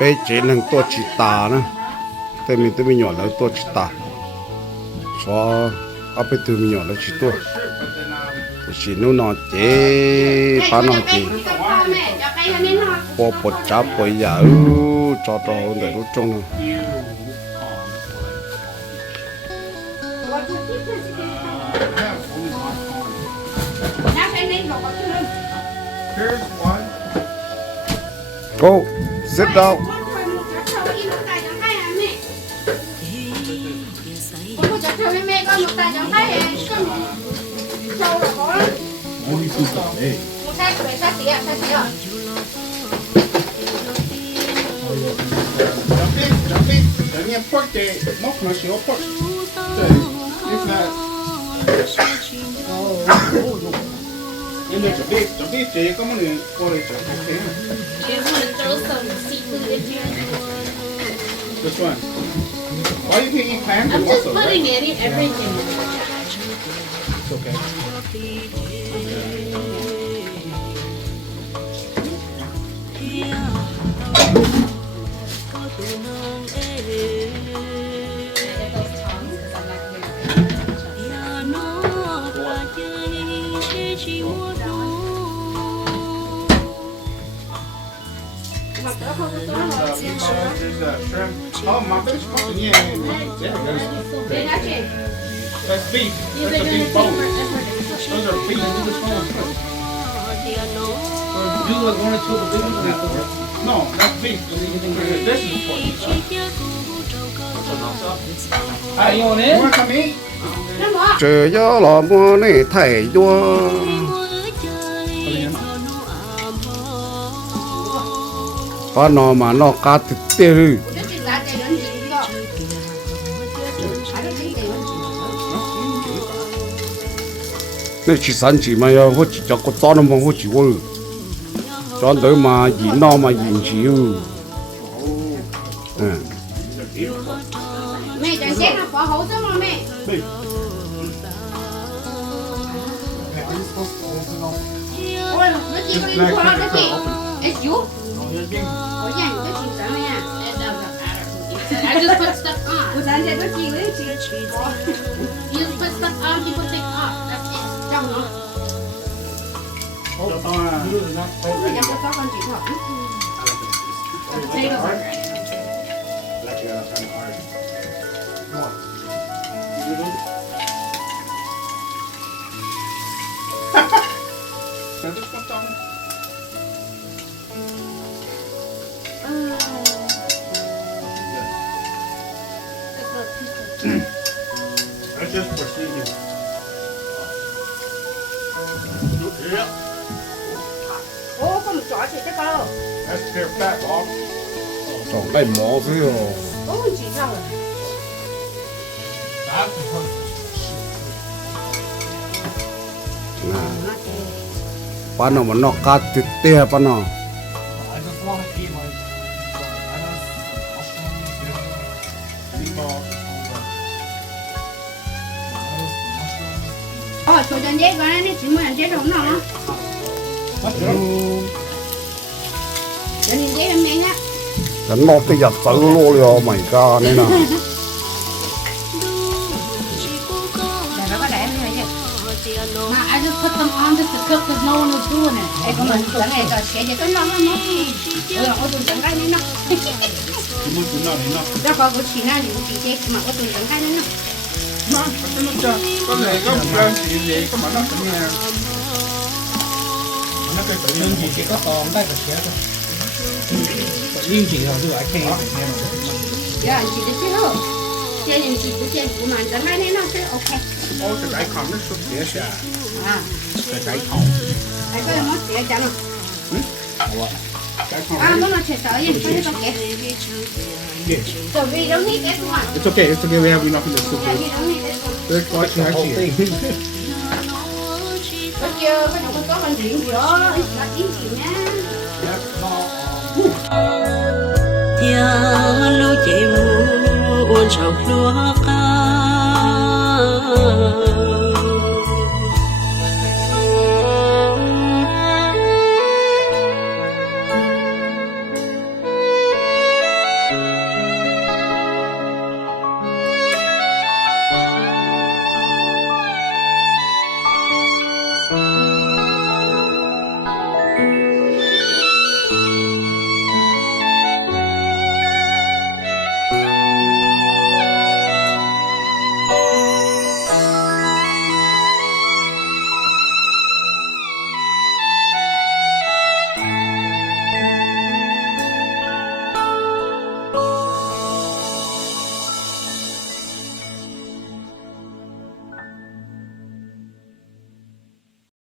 bé chế lần tôi chỉ tà nữa tôi mình nhỏ là tôi chỉ tà so áp bé tôi mình nhỏ là chỉ tôi chỉ nó nó chế ba nó chế bỏ chả bỏ giả cho để lúc trong nó Go, sit down. Chuẩn bị chế có một người qua đây chuẩn bị thế. This one. Why do you think you clam I'm the just muscle? putting it in everything. It's okay. There's that shrimp. Oh, my fish. Yeah. That's beef. That's a beef bone. Those are beef. You were going to the big one? No, that's beef. This is pork. Are you on You it? want to come eat? Trời gió lò mưa này thầy vua ba nó mà nó cá thịt tiêu nên chỉ sản chỉ mà có chỉ cho có to nó mà có chỉ có cho tới mà gì nó mà gì chịu Mẹ chẳng chết nó bỏ hổ chứ mà mẹ. Ôi, nó chỉ có liên quan đó chị. It's you. Ủa dạ, nó chỉ sợ mẹ à. I just put stuff on. Ủa dạ, nó chỉ lấy chị. You just put stuff on, you put things off. That's it. Trong nó. Ủa dạ, có con chị thật. Potato burger. That's just procedure. Ủa, có một chó chị thế cơ. That's their fat, Bob. chọn đây mỏ cái rồi Ủa, chị sao rồi? ba nó mà nó cá thịt tiêu ba nó I just want to eat my. Cho chân dễ cái này chỉ muốn ăn chết đúng không? Cho nên dễ em á. cái nó tới giặt tự luôn rồi mày ca này nè Để nó có để như vậy. Mà I just put them on just to cook because no one was doing it. Ê, có mình chẳng hề có sẽ để cái nó nó. Ôi tụi chẳng cái này nó. Đó có chỉ là những chị chết mà có tụi chẳng cái này nó. Có thể có một lần gì vậy, có mà nó cũng nghe. Nó cái tự nhiên Nhưng chỉ có tòn đây cả xé thôi. Nhưng chỉ là tôi ai khen nghe mà. Dạ, chị đã chết rồi. Chị nhìn chị của chị của mình chẳng cái này nó sẽ ok. ô cái đại khổng nó sụp đĩa xà. À, Cái đại khổng. cái cái nó sẽ chẳng rồi. Đại khổng. À, nó sẽ sợ gì, có cái kẹt. Yes. So we don't need this one. It's okay. It's okay. We have enough in the soup. Yeah, we don't need this one. There's quite actually. Có chưa, có đâu có con chuyện gì đó, là tiếng chuyện nha. Nhà lũ chạy mùa ôn sầu lúa